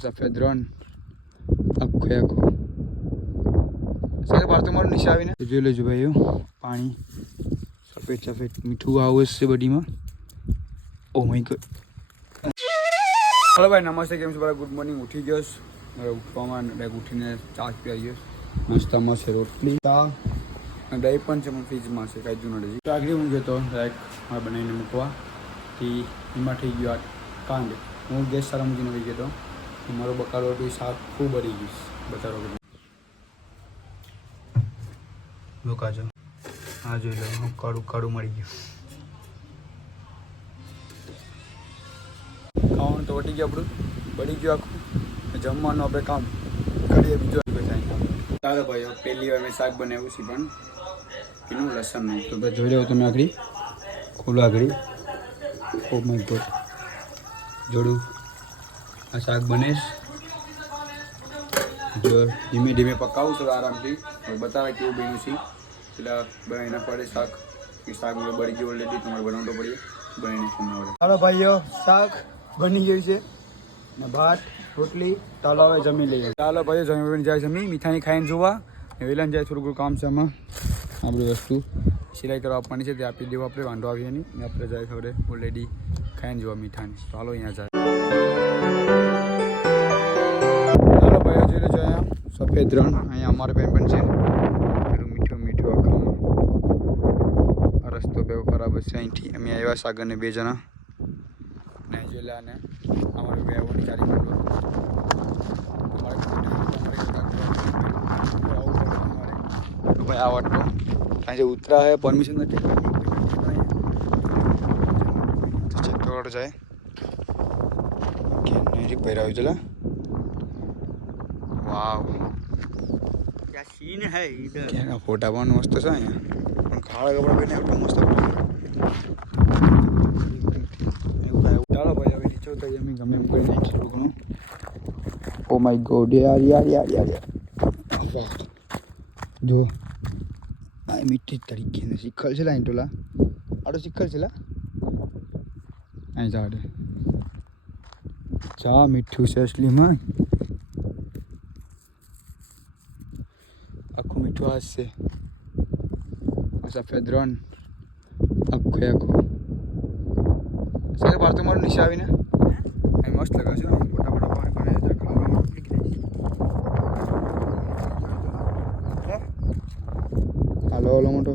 સફેદ રણ આખો આખો સાહેબ બાર તો મારું નીચે આવીને જોઈ લેજો ભાઈઓ પાણી સફેદ સફેદ મીઠું આવે છે બધીમાં ઓ માય ગોડ હલો ભાઈ નમસ્તે કેમ છો ગુડ મોર્નિંગ ઉઠી ગયો મારે ઉઠવામાં ઉઠીને ચા પી ગયો મસ્ત મસ્ત રોટલી ચા અને દહીં પણ છે ફ્રીજમાં છે કાંઈ જૂનો નથી તો આગળ હું જતો ડાયરેક્ટ મારે બનાવીને મૂકવા એમાં થઈ ગયો આ કાંડ હું ગેસ સારા મૂકીને આવી ગયો તો મારો બકાલો હતું શાક ખૂબ ભરી ગયું બચારો લોકાજો હા જોઈ લો કાળું કાળું મળી ગયું ખાવાનું તો વટી ગયું આપણું બળી ગયું આખું જમવાનું આપણે કામ કરીએ બીજો ચાલો ભાઈ પહેલી વાર મેં શાક બનાવ્યું છે પણ એનું લસણનું તો ભાઈ જોઈ લો તમે આગળ ખુલ્લું આગળ ઓ માય ગોડ જોડું આ શાક બનેશ જો ધીમે ધીમે પકાવું છું આરામથી બતાવે કેવું બન્યું છે એટલે બનાવીને પડે શાક એ શાક મારે બળી ગયું ઓલરેડી તમારે બનાવવું પડે બનાવીને ખવડાવડે ચાલો ભાઈઓ શાક બની ગયું છે ને ભાત રોટલી ચાલો હવે જમી લઈએ ચાલો ભાઈઓ જમી જાય જમી મીઠાઈ ખાઈને જોવા વિલન જાય થોડું કામ છે આમાં આ બધી વસ્તુ સિલાઈ કરવા આપવાની છે તે આપી દેવું આપણે વાંધો આવીએ નહીં ને આપણે જાય ખબર ઓલરેડી ખાઈને જોવા મીઠાની ચાલો અહીંયા જાય ચાલો ભાઈઓ જોઈ લેજો અહીંયા સફેદ રણ અહીંયા અમારે પણ છે પેલું મીઠું મીઠું આખામાં આ રસ્તો બેવો ખરાબ હશે અહીંથી અમે આવ્યા સાગરને 2 જણા ને જોયેલા ને અમારે બે આવવાની ચાલી માંડો ભાઈ આ વાટો ત્યાં જે ઉતરા હે પરમિશન નથી ચેક જાય કે પહેરાવ્યું ચલા વાવ क्या सीन है इधर क्या फोटा पण मस्त છે અહીંયા પણ કાળા કપડા પહેરીને એટલું મસ્ત ચાલો ભાઈ હવે નીચે ઉતરી અમે ગમે એમ કરી નાખી થોડું ઘણું ઓ માય ગોડ યાર જો આ મીઠી તરીકે ને શીખલ છે લાઈન ટોલા આડો શીખલ છે લા અહીં જાડે ચા મીઠું છે અસલીમાં આખું મીઠું હાથ છે સફેદ રણ આખો આખો સાહેબ બાર તો મારું નીચે આવીને અહીં મસ્ત લગાવશે ફોટા ફોટા પાણી પડે ખાવામાં હાલો ઓલો મોટો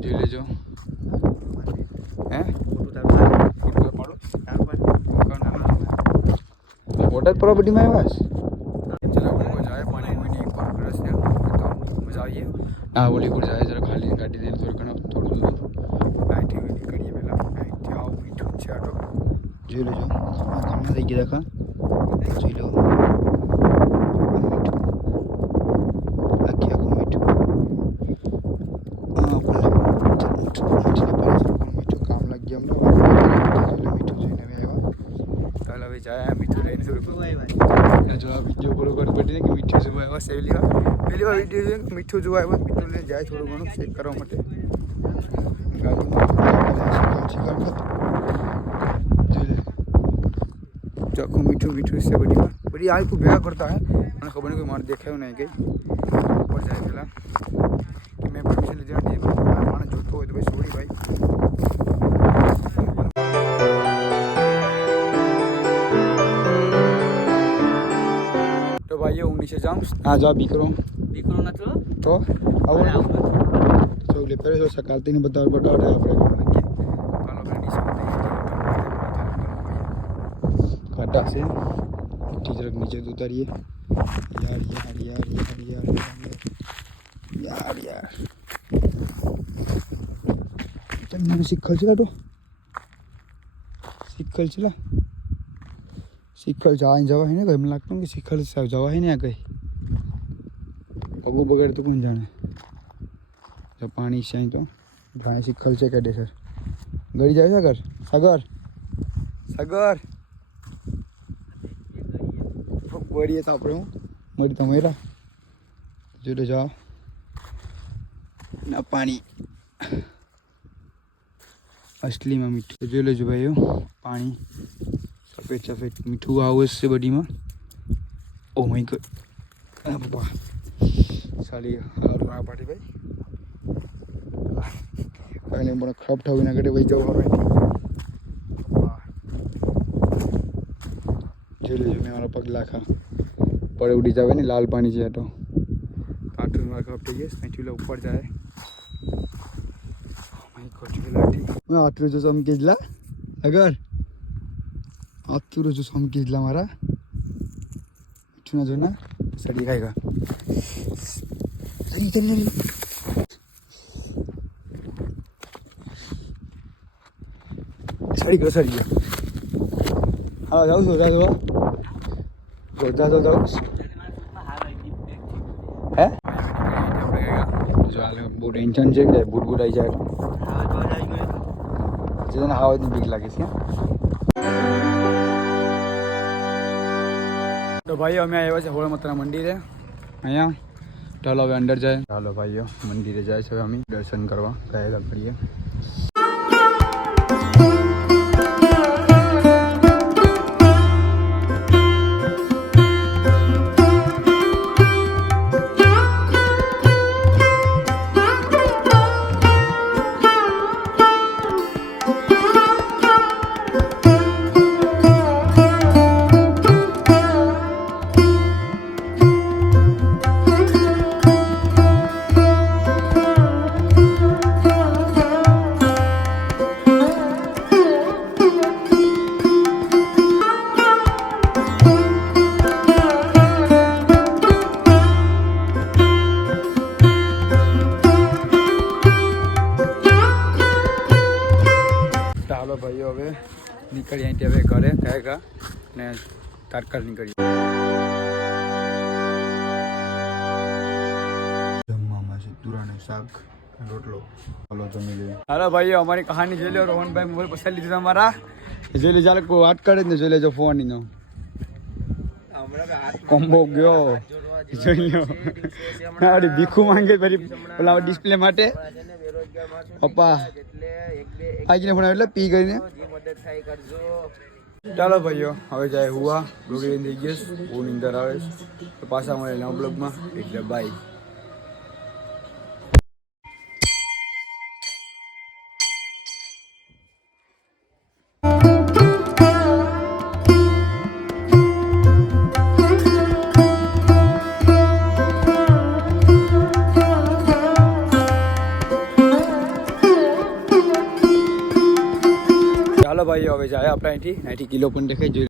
જોઈ લેજો હે વોટર પ્રોપર્ટીમાં આવ્યા જાય પાણી મજા આવીએ હા ઓલીપુર જાય જરા ખાલી ગાડી દઈને થોડું અહીંથી નીકળીએ પહેલાં અહીંથી આવું મીઠું છે આટો જોઈ લેજો ઘણા થઈ ગયા ખા જોઈ લો આખી આખું મીઠું મીઠું કામ લાગી અમને મીઠું જોઈને આવ્યા ચાલ હવે જાય મીઠું લઈને થોડું જો આ વિડીયો પૂરો કરી પડી કે મીઠું જોવા આવ્યા પહેલી વાર વિડીયો જોઈએ મીઠું જોવા આવ્યા મીઠું લઈને જાય થોડું ઘણું ચેક કરવા માટે ચોખ્ખું મીઠું મીઠું છે બધી આ ભેગા કરતા હે મને ખબર નહીં કોઈ મારે દેખાયું નહીં કંઈ ઉપર જાય પહેલાં કે મેં પરમિશન લીધી નથી માણસ જોતો હોય તો ભાઈ સોરી ભાઈ તો ભાઈઓ હું નીચે જાઉં આ જાઓ બીકરો નથી તો આવું ચોગલે પહેરે છો સકાળતી ને બતાવડે આપણે ખાટા છે ટીચર નીચે ઉતારીએ યાર યાર યાર યાર યાર યાર યાર તમને શીખલ છે કાઢો શીખલ છે લા શીખલ જાય જવા હે ને કઈ મને લાગતું કે શીખલ જવા હે ને આ કઈ પગું બગાડે તો કોણ જાણે જો પાણી છે અહીં તો ભાઈ શીખલ છે કાઢે સર ગળી જાય સાગર સાગર સાગર વળીએ તો આપણે હું મળી તમારા જોડે જાઓ ના પાણી અસલીમાં મીઠું જોઈ લેજો ભાઈઓ પાણી સફેદ મીઠું આવે છે બધીમાં. ઓ માય ગોડ પપ્પા સાલી હારું ના પાડી ભાઈ પહેલે મને ખરાબ થવી ના કરે ભાઈ જવું હવે જોઈ લેજો મેં મારા પગલા ખા પડે ઉડી જાવે ને લાલ પાણી છે તો કાંઠું મારા ખરાબ થઈ જશે નહીં ચૂલા ઉપર જાય માય ગોડ ચૂલાથી મેં આટલું જો સમકેજલા અગર આટલું જો સમકેજલા મારા મીઠું ના જો ના સડી ખાएगा સડી ગયો હા જાઉં છું રોજા તો જાઉં હે જો હાલ બહુ ટેન્શન છે કે બૂટ બૂટ આવી જાય તો તને હાવની બીક લાગે છે તો ભાઈઓ અમે આવ્યા છે હોળમાતાના મંદિરે અહીંયા ચાલો હવે અંદર જાય ચાલો ભાઈઓ મંદિરે જાય છે હવે અમે દર્શન કરવા ગયા કરીએ ચાલો ભાઈઓ હવે નીકળી અહીંથી હવે ઘરે કહેગા ને તાત્કાલ નીકળી જમવામાં છે તુરાને શાક રોટલો ચાલો જમી લઈએ હાલો ભાઈઓ અમારી કહાની જોઈ લો રોહનભાઈ મોબાઈલ પસાર લીધું તમારા જોઈ લેજો ચાલો કોઈ વાત કરે જ ને જોઈ લેજો ફોન નો કોમ્બો ગયો જોઈ લો ભીખું માંગે ફરી પેલા ડિસ્પ્લે માટે પપ્પા આજીને ફોન એટલે પી ગઈને ચાલો ભાઈઓ હવે જાય હુવા રોગી થઈ ગયો બહુ નીંદર આવે તો પાછા મળે નવા બ્લોગમાં એટલે બાય ચાલો ભાઈઓ હવે જાય આપણે અહીંથી કિલો પણ દેખાઈ જોઈએ